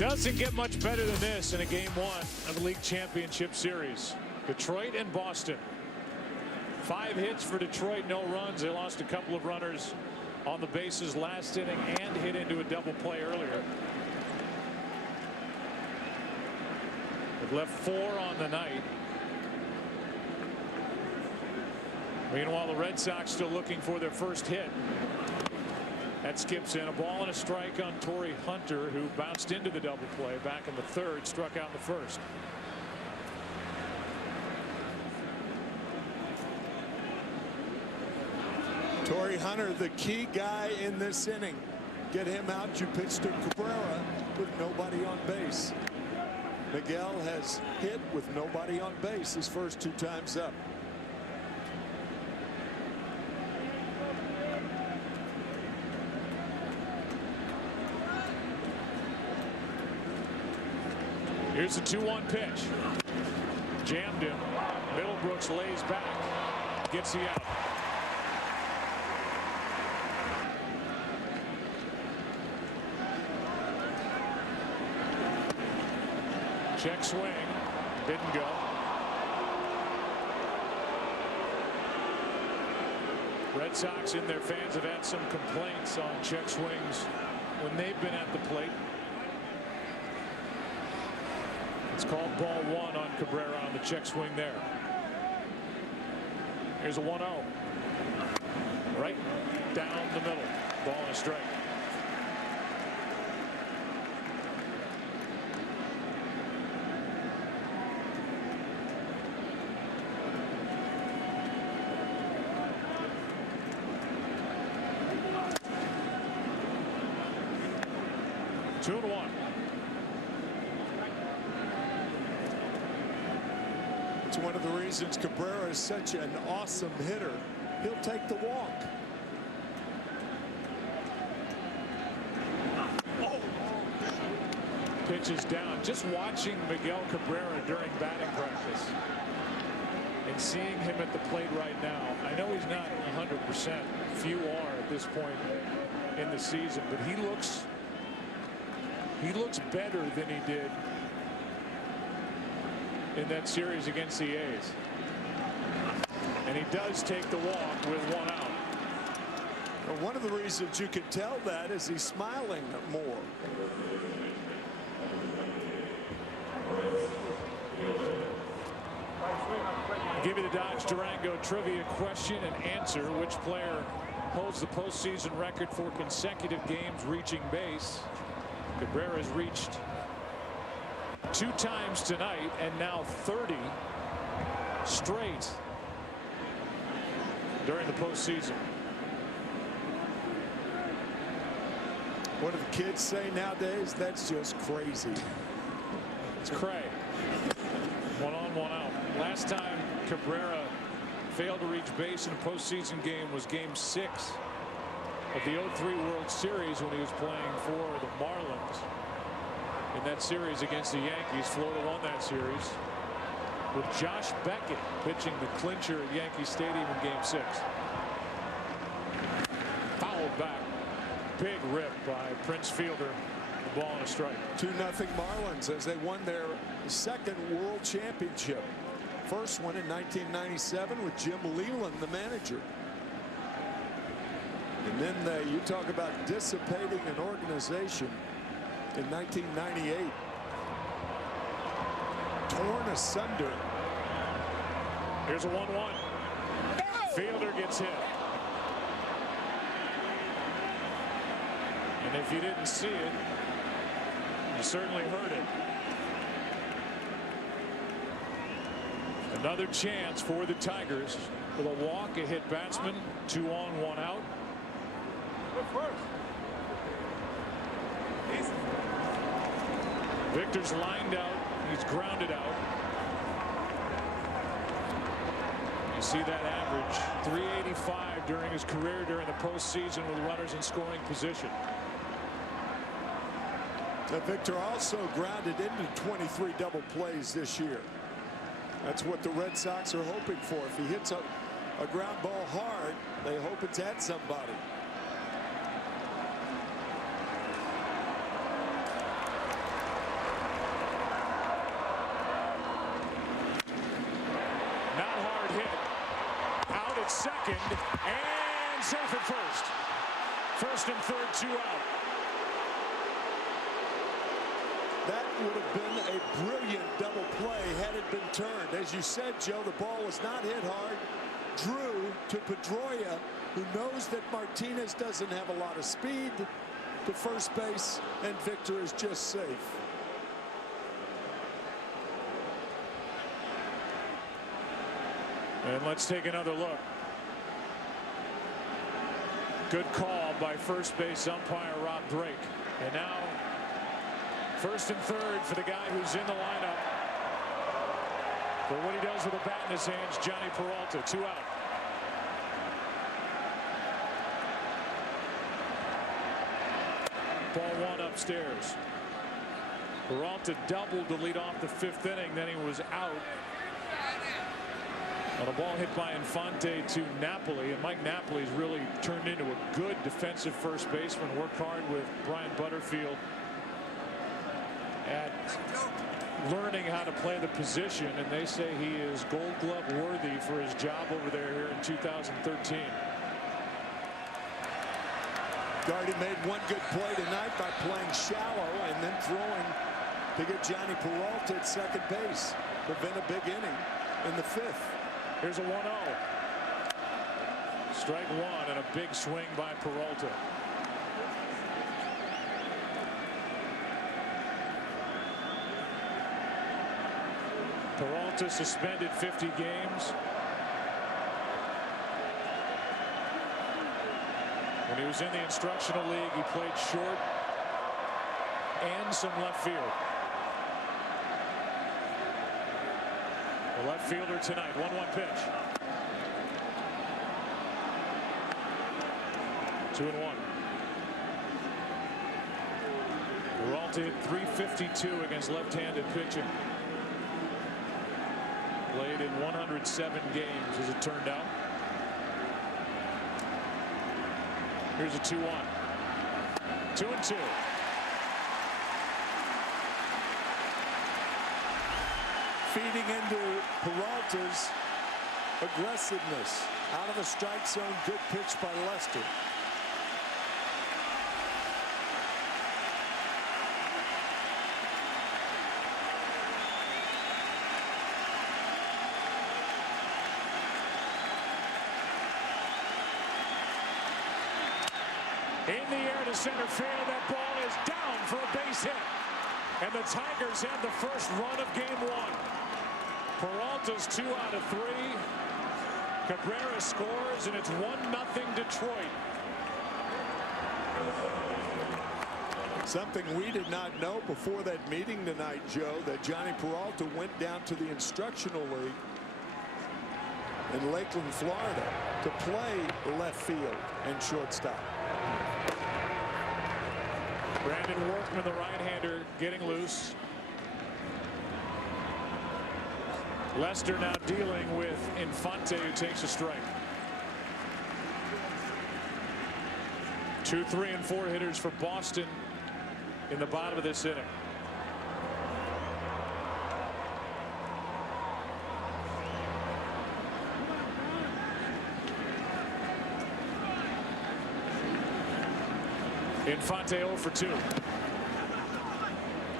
Doesn't get much better than this in a game one of the league championship series. Detroit and Boston. 5 hits for Detroit, no runs. They lost a couple of runners on the bases last inning and hit into a double play earlier. They've left 4 on the night. Meanwhile, the Red Sox still looking for their first hit. That skips in. A ball and a strike on Torrey Hunter, who bounced into the double play back in the 3rd, struck out in the 1st. Torrey Hunter, the key guy in this inning. Get him out. You pitch to Cabrera with nobody on base. Miguel has hit with nobody on base his first 2 times up. Here's the 2-1 pitch. Jammed him. Middlebrooks lays back. Gets the out. Check swing. Didn't go. Red Sox and their fans have had some complaints on check swings when they've been at the plate. It's called ball 1 on Cabrera on the check swing there. Here's a 1-0. Right down the middle. Ball and a strike. Two and 1. It's one of the reasons Cabrera is such an awesome hitter. He'll take the walk. Pitch is down. Just watching Miguel Cabrera during batting practice and seeing him at the plate right now. I know he's not 100%. Few are at this point in the season, but he looks better than he did in that series against the A's. And he does take the walk with 1 out. Well, one of the reasons you can tell that is he's smiling more. I'll give you the Dodge Durango trivia question and answer. Which player holds the postseason record for consecutive games reaching base? Cabrera has reached 2 times tonight and now 30 straight during the postseason. What do the kids say nowadays? That's just crazy. It's cray. 1 on, 1 out. Last time Cabrera failed to reach base in a postseason game was game 6 of the 03 World Series when he was playing for the Marlins. In that series against the Yankees, Florida won that series with Josh Beckett pitching the clincher at Yankee Stadium in game 6. Fouled back. Big rip by Prince Fielder. The ball and a strike. 2-0 Marlins as they won their 2nd World Championship. First one in 1997 with Jim Leland, the manager. And then you talk about dissipating an organization in 1998. Torn asunder. Here's a 1-1. Fielder gets hit. And if you didn't see it, you certainly heard it. Another chance for the Tigers with a walk, a hit batsman, 2 on, 1 out. Victor's lined out. He's grounded out. You see that average, 385 during his career during the postseason with runners in scoring position. Victor also grounded into 23 double plays this year. That's what the Red Sox are hoping for. If he hits a ground ball hard, they hope it's at somebody. at second and safe at first. First and third, 2 out. That would have been a brilliant double play had it been turned. As you said, Joe, the ball was not hit hard. Drew to Pedroia, who knows that Martinez doesn't have a lot of speed, to first base, and Victor is just safe. And let's take another look. Good call by first base umpire Rob Drake. And now first and third for the guy who's in the lineup for what he does with a bat in his hands, Johnny Peralta. 2 out. Ball 1 upstairs. Peralta doubled to lead off the 5th inning. Then he was out on a ball hit by Infante to Napoli. And Mike Napoli's really turned into a good defensive first baseman. Worked hard with Brian Butterfield at learning how to play the position, and they say he is Gold Glove worthy for his job over there here in 2013. Gardy made one good play tonight by playing shallow and then throwing to get Johnny Peralta at second base. Prevent a big inning in the 5th. Here's a 1-0. Strike 1 and a big swing by Peralta. Peralta suspended 50 games. When he was in the instructional league, he played short and some left field. The left fielder tonight, 1-1 pitch. 2-1. Peralta hit .352 against left-handed pitching. Played in 107 games as it turned out. Here's a 2-1. 2-2. Feeding into Peralta's aggressiveness. Out of the strike zone, good pitch by Lester. In the air to center field. That ball is down for a base hit. And the Tigers have the first run of game 1. Peralta's 2 out of 3. Cabrera scores, and it's 1-0 Detroit. Something we did not know before that meeting tonight, Joe, that Johnny Peralta went down to the instructional league in Lakeland, Florida, to play left field and shortstop. Brandon Workman, the right-hander, getting loose. Lester now dealing with Infante, who takes a strike. 2, 3, and 4 hitters for Boston in the bottom of this inning. Infante 0 for 2.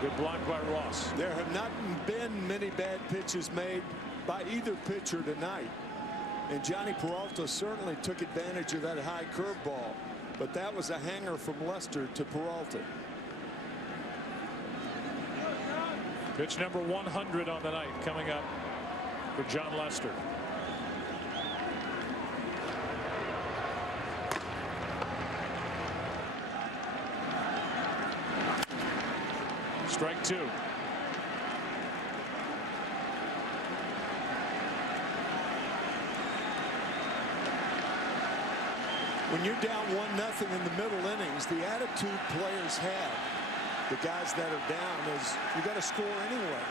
Good block by Ross. There have not been many bad pitches made by either pitcher tonight. And Johnny Peralta certainly took advantage of that high curveball. But that was a hanger from Lester to Peralta. Pitch number 100 on the night coming up for John Lester. Strike 2. When you're down 1-0 in the middle innings, the attitude players have, the guys that are down, is you got to score anyway.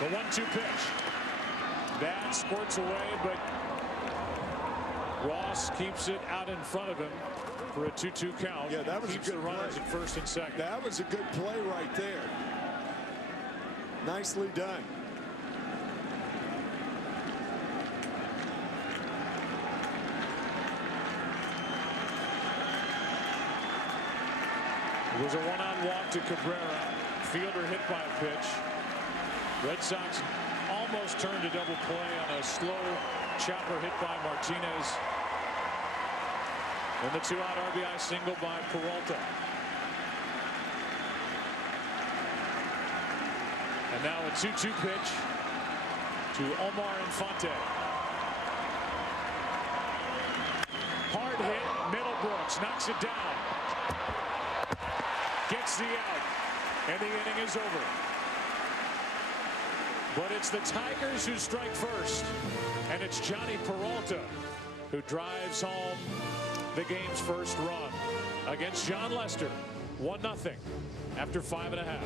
The 1-2 pitch. That squirts away, but Ross keeps it out in front of him for a 2-2 count. Yeah, that was keeps a good the runners play. at first and second. That was a good play right there. Nicely done. It was a one-on-one to Cabrera. Fielder hit by a pitch. Red Sox almost turned a double play on a slow chopper hit by Martinez. And the 2-out RBI single by Peralta. And now a 2-2 pitch to Omar Infante. Hard hit, Middlebrooks knocks it down. Gets the out, and the inning is over. But it's the Tigers who strike first, and it's Johnny Peralta who drives home the game's first run against John Lester. 1-0 after 5.5.